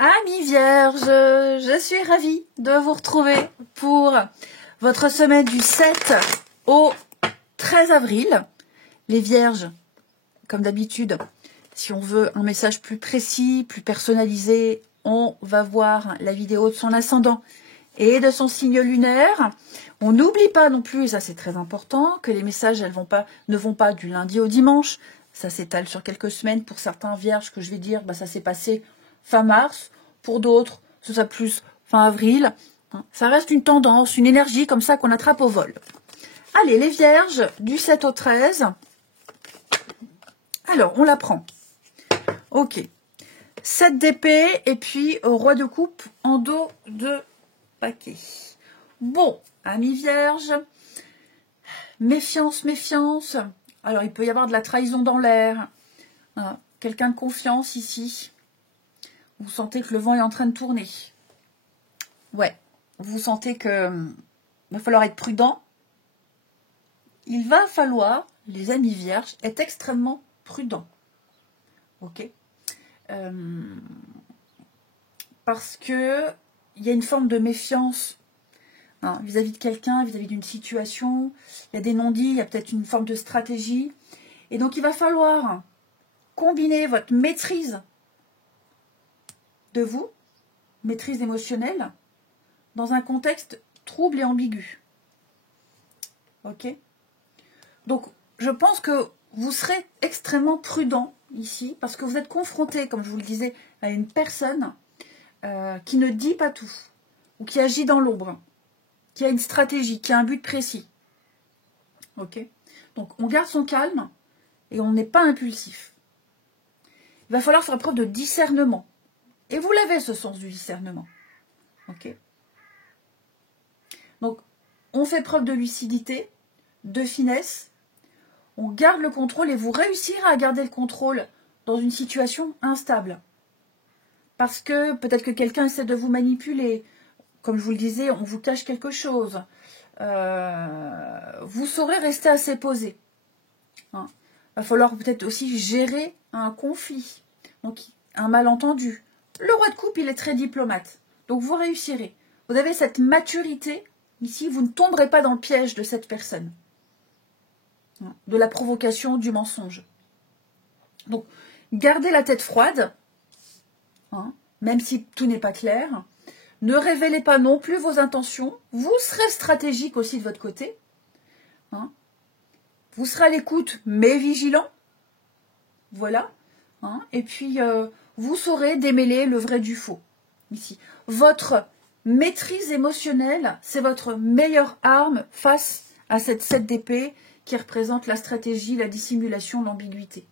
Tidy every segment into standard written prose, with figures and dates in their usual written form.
Amis vierges, je suis ravie de vous retrouver pour votre semaine du 7 au 13 avril. Les vierges, comme d'habitude, si on veut un message plus précis, plus personnalisé, on va voir la vidéo de son ascendant et de son signe lunaire. On n'oublie pas non plus, et ça c'est très important, que les messages ne vont pas du lundi au dimanche. Ça s'étale sur quelques semaines. Pour certains vierges que je vais dire, ça s'est passé fin mars. Pour d'autres, ce sera plus fin avril. Ça reste une tendance, une énergie comme ça qu'on attrape au vol. Allez, les vierges, du 7 au 13. Alors, on la prend. Ok. 7 d'épée et puis roi de coupe en dos de paquet. Bon, amis vierges, méfiance, méfiance. Alors, il peut y avoir de la trahison dans l'air. Quelqu'un de confiance ici. Vous sentez que le vent est en train de tourner. Ouais, vous sentez que va falloir être prudent. Il va falloir, les amis vierges, être extrêmement prudent. Ok. Parce que il y a une forme de méfiance vis-à-vis de quelqu'un, vis-à-vis d'une situation. Il y a des non-dits, il y a peut-être une forme de stratégie. Et donc, il va falloir combiner votre maîtrise de vous, maîtrise émotionnelle, dans un contexte trouble et ambigu. Ok? Donc, je pense que vous serez extrêmement prudent ici, parce que vous êtes confronté, comme je vous le disais, à une personne qui ne dit pas tout, ou qui agit dans l'ombre, qui a une stratégie, qui a un but précis. Ok? Donc, on garde son calme et on n'est pas impulsif. Il va falloir faire preuve de discernement. Et vous l'avez, ce sens du discernement. Ok? Donc, on fait preuve de lucidité, de finesse, on garde le contrôle et vous réussirez à garder le contrôle dans une situation instable. Parce que peut-être que quelqu'un essaie de vous manipuler. Comme je vous le disais, on vous cache quelque chose. Vous saurez rester assez posé. Il va falloir peut-être aussi gérer un conflit, donc un malentendu. Le roi de coupe, il est très diplomate. Donc vous réussirez. Vous avez cette maturité. Ici, vous ne tomberez pas dans le piège de cette personne. De la provocation, du mensonge. Donc, gardez la tête froide, même si tout n'est pas clair. Ne révélez pas non plus vos intentions. Vous serez stratégique aussi de votre côté. Vous serez à l'écoute, mais vigilant. Voilà. Et puis, vous saurez démêler le vrai du faux. Ici. Votre maîtrise émotionnelle, c'est votre meilleure arme face à cette 7 d'épée qui représente la stratégie, la dissimulation, l'ambiguïté.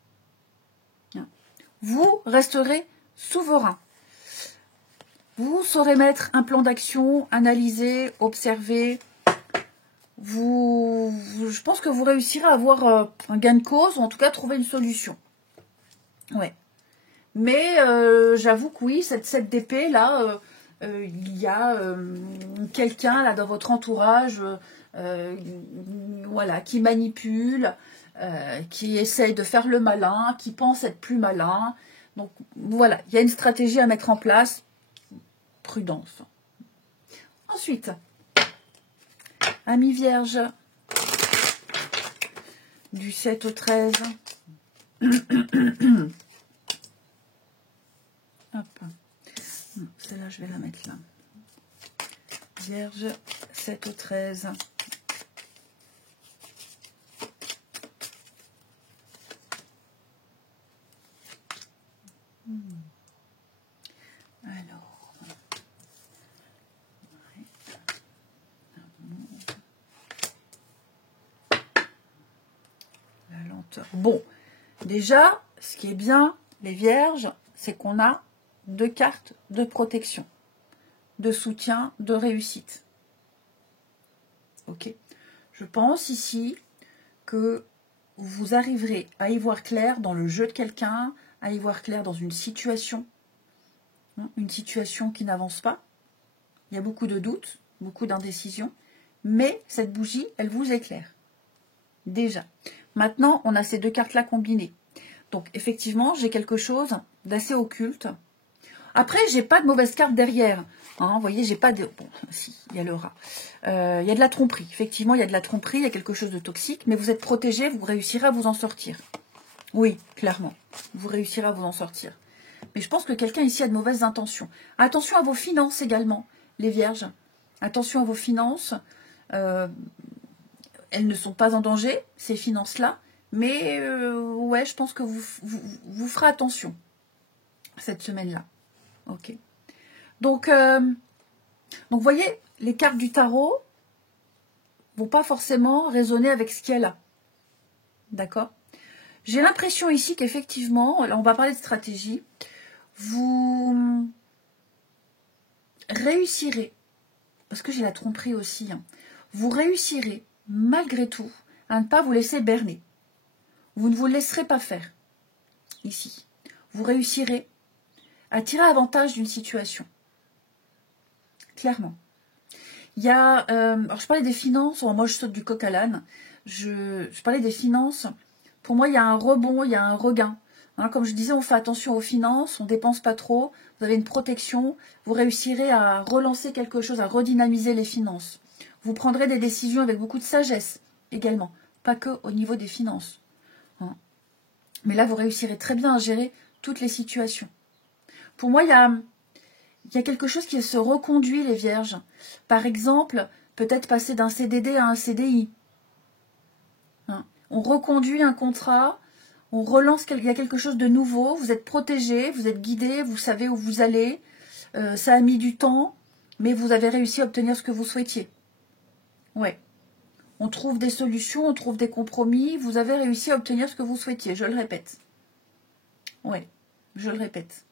Vous resterez souverain. Vous saurez mettre un plan d'action, analyser, observer. Je pense que vous réussirez à avoir un gain de cause, ou en tout cas trouver une solution. Ouais. Mais j'avoue que oui, cette 7 d'épée, là, il y a quelqu'un là dans votre entourage voilà, qui manipule, qui essaye de faire le malin, qui pense être plus malin. Donc voilà, il y a une stratégie à mettre en place. Prudence. Ensuite, amis vierges, du 7 au 13. Hop. Celle-là, je vais la mettre là. Vierge, 7 au 13. Alors. La lenteur. Bon, déjà, ce qui est bien, les vierges, c'est qu'on a 2 cartes de protection, de soutien, de réussite. Ok. Je pense ici que vous arriverez à y voir clair dans le jeu de quelqu'un, à y voir clair dans une situation qui n'avance pas. Il y a beaucoup de doutes, beaucoup d'indécision, mais cette bougie, elle vous éclaire. Déjà. Maintenant, on a ces 2 cartes-là combinées. Donc, effectivement, j'ai quelque chose d'assez occulte. Après, j'ai pas de mauvaise carte derrière. Hein, vous voyez, j'ai pas de... Bon, si, il y a le rat. Il y a de la tromperie. Effectivement, il y a de la tromperie, il y a quelque chose de toxique, mais vous êtes protégé, vous réussirez à vous en sortir. Oui, clairement. Vous réussirez à vous en sortir. Mais je pense que quelqu'un ici a de mauvaises intentions. Attention à vos finances également, les vierges. Attention à vos finances. Elles ne sont pas en danger, ces finances-là. Mais ouais, je pense que vous ferez attention cette semaine-là. Ok. Donc, vous voyez, les cartes du tarot vont pas forcément résonner avec ce qu'il y a là. D'accord? J'ai l'impression ici qu'effectivement, là on va parler de stratégie, vous réussirez, parce que j'ai la tromperie aussi, hein, vous réussirez malgré tout à ne pas vous laisser berner. Vous ne vous laisserez pas faire ici. Vous réussirez à tirer avantage d'une situation. Clairement. Il y a, alors je parlais des finances, moi je saute du coq à l'âne, je parlais des finances, pour moi il y a un rebond, il y a un regain. Hein, comme je disais, on fait attention aux finances, on ne dépense pas trop, vous avez une protection, vous réussirez à relancer quelque chose, à redynamiser les finances. Vous prendrez des décisions avec beaucoup de sagesse également, pas que au niveau des finances. Hein. Mais là, vous réussirez très bien à gérer toutes les situations. Pour moi, il y a quelque chose qui se reconduit, les vierges. Par exemple, peut-être passer d'un CDD à un CDI. Hein. On reconduit un contrat, on relance, il y a quelque chose de nouveau, vous êtes protégé, vous êtes guidé, vous savez où vous allez. Ça a mis du temps, mais vous avez réussi à obtenir ce que vous souhaitiez. Ouais. On trouve des solutions, on trouve des compromis, vous avez réussi à obtenir ce que vous souhaitiez, je le répète. Ouais, je le répète.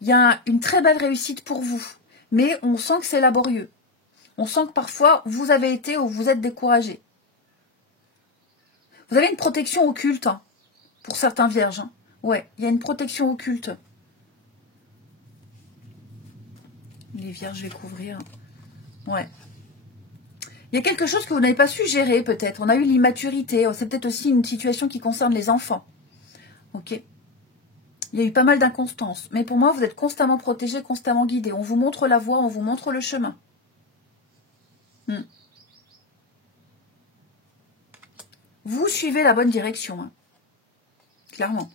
Il y a une très belle réussite pour vous, mais on sent que c'est laborieux. On sent que parfois, vous avez été ou vous êtes découragé. Vous avez une protection occulte, hein, pour certains vierges. Hein. Ouais, il y a une protection occulte. Les vierges, je vais couvrir. Ouais. Il y a quelque chose que vous n'avez pas su gérer, peut-être. On a eu l'immaturité. C'est peut-être aussi une situation qui concerne les enfants. Ok. Il y a eu pas mal d'inconstances. Mais pour moi, vous êtes constamment protégé, constamment guidé. On vous montre la voie, on vous montre le chemin. Vous suivez la bonne direction. Hein. Clairement.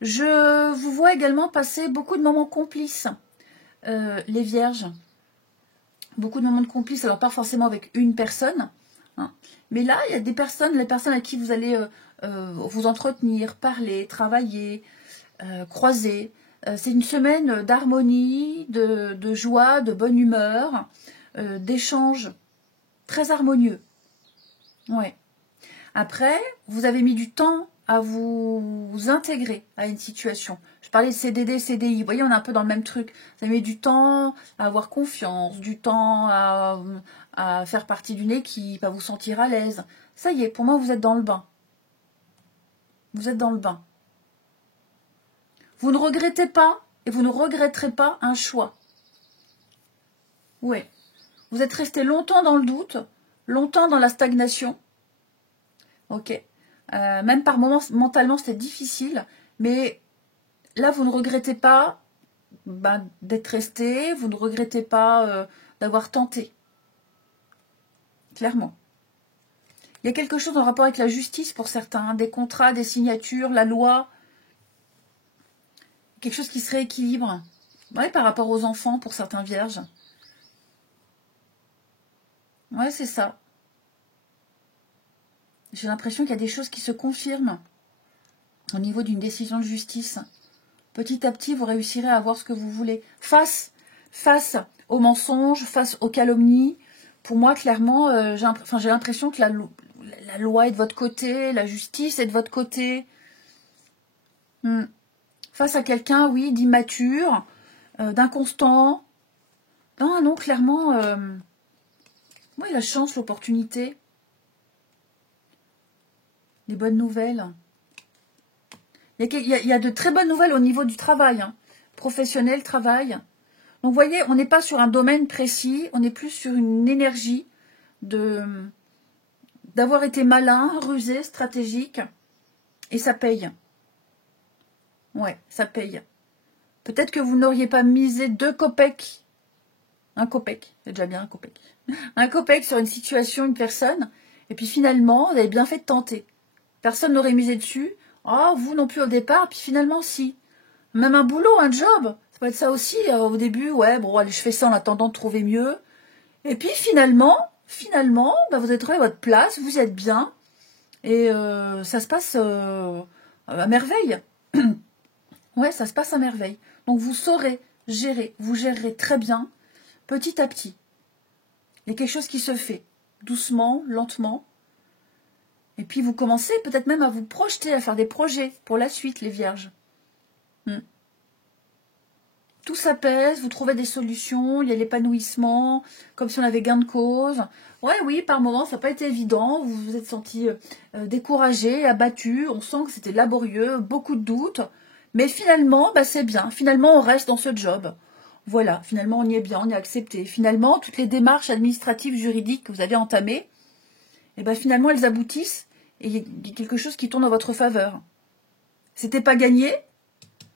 Je vous vois également passer beaucoup de moments complices. Les vierges. Beaucoup de moments de complices. Alors, pas forcément avec une personne. Hein. Mais là, il y a des personnes, les personnes à qui vous allez vous entretenir, parler, travailler, croiser. C'est une semaine d'harmonie, de joie, de bonne humeur, d'échanges très harmonieux. Ouais. Après, vous avez mis du temps à vous intégrer à une situation. Je parlais de CDD, CDI. Vous voyez, on est un peu dans le même truc. Vous avez mis du temps à avoir confiance, du temps à faire partie d'une équipe, à vous sentir à l'aise. Ça y est, pour moi, vous êtes dans le bain. Vous êtes dans le bain. Vous ne regrettez pas et vous ne regretterez pas un choix. Ouais. Vous êtes resté longtemps dans le doute, longtemps dans la stagnation. Ok. Même par moments, mentalement, c'était difficile. Mais là, vous ne regrettez pas d'être resté. Vous ne regrettez pas d'avoir tenté. Clairement. Il y a quelque chose en rapport avec la justice pour certains. Hein, des contrats, des signatures, la loi. Quelque chose qui se rééquilibre. Ouais, par rapport aux enfants pour certains vierges. Ouais, c'est ça. J'ai l'impression qu'il y a des choses qui se confirment au niveau d'une décision de justice. Petit à petit, vous réussirez à avoir ce que vous voulez. Face aux mensonges, face aux calomnies, pour moi, clairement, j'ai l'impression que la loi est de votre côté, la justice est de votre côté. Face à quelqu'un, oui, d'immature, d'inconstant. Non, clairement, oui, la chance, l'opportunité. Des bonnes nouvelles. Il y a de très bonnes nouvelles au niveau du travail. Hein. Professionnel, travail. Donc, vous voyez, on n'est pas sur un domaine précis. On est plus sur une énergie d'avoir été malin, rusé, stratégique. Et ça paye. Ouais, ça paye. Peut-être que vous n'auriez pas misé 2 copecs. Un copec, c'est déjà bien un copec. Un copec sur une situation, une personne. Et puis finalement, vous avez bien fait de tenter. Personne n'aurait misé dessus. Oh, vous non plus au départ. Puis finalement, si. Même un boulot, un job. Ça peut être ça aussi. Au début, ouais, bon, allez, je fais ça en attendant de trouver mieux. Et puis finalement, bah, vous avez trouvé votre place, vous êtes bien. Et ça se passe à merveille. Ouais, ça se passe à merveille. Donc vous saurez gérer, vous gérerez très bien, petit à petit. Il y a quelque chose qui se fait, doucement, lentement. Et puis vous commencez peut-être même à vous projeter, à faire des projets pour la suite, les vierges. Tout s'apaise, vous trouvez des solutions, il y a l'épanouissement, comme si on avait gain de cause. Ouais, oui, par moments, ça n'a pas été évident, vous vous êtes senti découragé, abattu, on sent que c'était laborieux, beaucoup de doutes. Mais finalement, bah, c'est bien, finalement on reste dans ce job. Voilà, finalement on y est bien, on est accepté. Finalement, toutes les démarches administratives, juridiques que vous avez entamées, et ben finalement elles aboutissent et il y a quelque chose qui tourne en votre faveur. C'était pas gagné,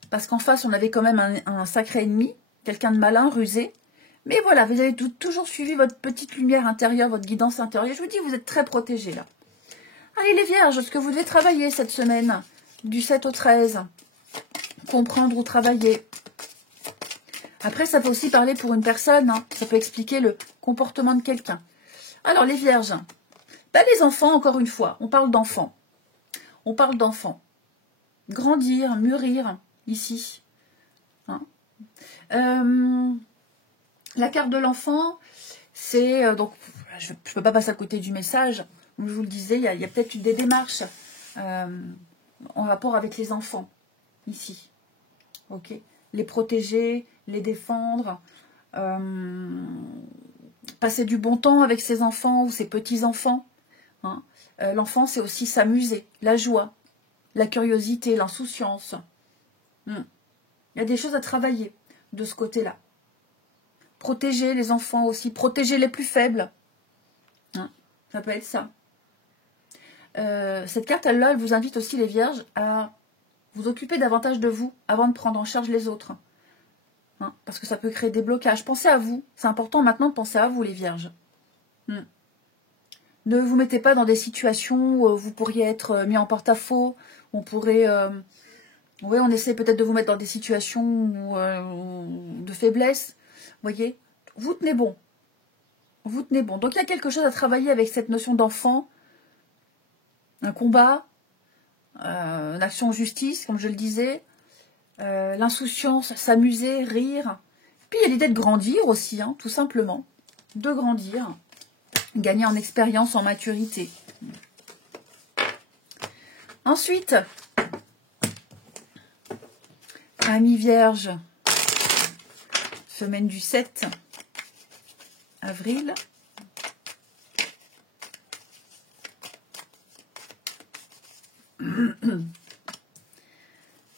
parce qu'en face on avait quand même un sacré ennemi, quelqu'un de malin, rusé. Mais voilà, vous avez toujours suivi votre petite lumière intérieure, votre guidance intérieure. Je vous dis, vous êtes très protégés là. Allez les vierges, ce que vous devez travailler cette semaine, du 7 au 13, comprendre ou travailler. Après, ça peut aussi parler pour une personne, hein. Ça peut expliquer le comportement de quelqu'un. Alors, les vierges, ben, les enfants, encore une fois, on parle d'enfants. On parle d'enfants. Grandir, mûrir, ici. Hein. La carte de l'enfant, c'est... donc, je ne peux pas passer à côté du message. Comme je vous le disais, il y a peut-être des démarches en rapport avec les enfants, ici. Ok, les protéger, les défendre, passer du bon temps avec ses enfants ou ses petits-enfants. Hein. L'enfant, c'est aussi s'amuser, la joie, la curiosité, l'insouciance. Il y a des choses à travailler de ce côté-là. Protéger les enfants aussi, protéger les plus faibles. Hein. Ça peut être ça. Cette carte, elle vous invite aussi, les vierges, à vous occuper davantage de vous avant de prendre en charge les autres. Hein, parce que ça peut créer des blocages. Pensez à vous. C'est important maintenant de penser à vous, les vierges. Ne vous mettez pas dans des situations où vous pourriez être mis en porte-à-faux. On pourrait... oui, on essaie peut-être de vous mettre dans des situations de faiblesse. Vous voyez, vous tenez bon. Vous tenez bon. Donc, il y a quelque chose à travailler avec cette notion d'enfant. Un combat, une action en justice, comme je le disais. L'insouciance, s'amuser, rire. Puis, il y a l'idée de grandir aussi, hein, tout simplement. De grandir. Gagner en expérience, en maturité. Ensuite, Amis Vierge, semaine du 7 avril.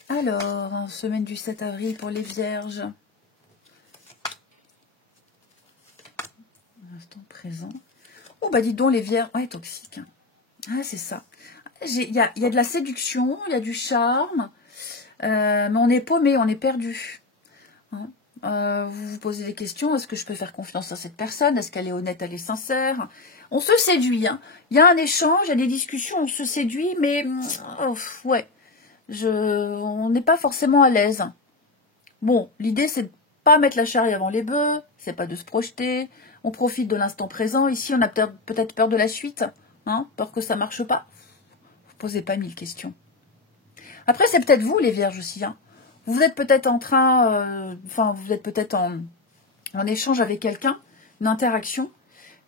Alors, semaine du 7 avril pour les Vierges. L'instant présent. Oh, bah dis donc, les Vierges. Ouais, toxique. Ah, c'est ça. Il y a de la séduction, il y a du charme. Mais on est paumé, on est perdu. Hein. Vous vous posez des questions. Est-ce que je peux faire confiance à cette personne? Est-ce qu'elle est honnête, elle est sincère? On se séduit. Hein. Il y a un échange, il y a des discussions, on se séduit, mais ouais, on n'est pas forcément à l'aise. Bon, l'idée, c'est de pas mettre la charrue avant les bœufs, c'est pas de se projeter. On profite de l'instant présent. Ici, on a peut-être peur de la suite, hein, peur que ça marche pas. Vous posez pas 1000 questions. Après, c'est peut-être vous, les vierges aussi. Hein. Vous êtes peut-être en train... vous êtes peut-être en échange avec quelqu'un, une interaction,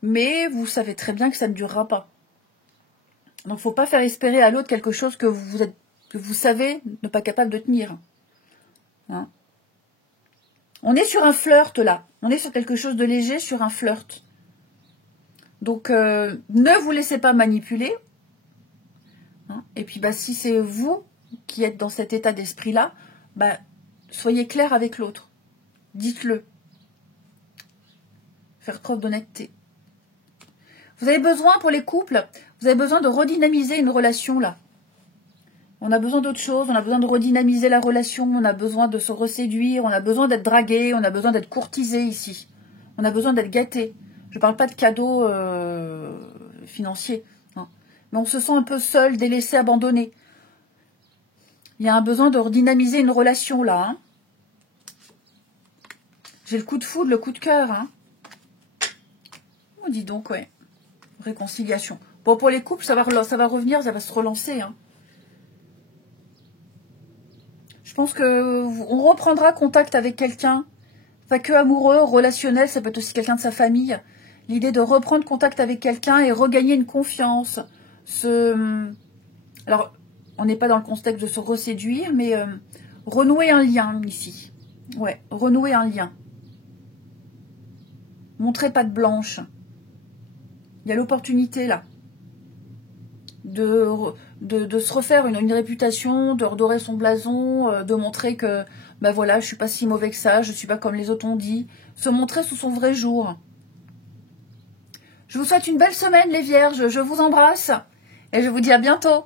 mais vous savez très bien que ça ne durera pas. Donc, il ne faut pas faire espérer à l'autre quelque chose que vous savez ne pas capable de tenir. Hein. On est sur un flirt, là. On est sur quelque chose de léger, sur un flirt. Donc, ne vous laissez pas manipuler. Hein. Et puis, si c'est vous qui êtes dans cet état d'esprit-là, soyez clair avec l'autre. Dites-le. Faire preuve d'honnêteté. Vous avez besoin, pour les couples, vous avez besoin de redynamiser une relation, là. On a besoin d'autre chose, on a besoin de redynamiser la relation, on a besoin de se reséduire, on a besoin d'être dragué, on a besoin d'être courtisé ici. On a besoin d'être gâté. Je ne parle pas de cadeaux financiers, hein. Mais on se sent un peu seul, délaissé, abandonné. Il y a un besoin de redynamiser une relation là, hein. J'ai le coup de foudre, le coup de cœur, hein. Oh, dis donc, ouais. Réconciliation. Bon, pour les couples, ça va revenir, ça va se relancer, hein. Je pense que on reprendra contact avec quelqu'un, pas que amoureux, relationnel, ça peut être aussi quelqu'un de sa famille. L'idée de reprendre contact avec quelqu'un et regagner une confiance. Alors, on n'est pas dans le contexte de se reséduire, mais renouer un lien ici. Ouais, renouer un lien. Montrer patte blanche. Il y a l'opportunité là. De se refaire une réputation, de redorer son blason, de montrer que, ben voilà, je suis pas si mauvais que ça, je suis pas comme les autres ont dit. Se montrer sous son vrai jour. Je vous souhaite une belle semaine les vierges, je vous embrasse et je vous dis à bientôt.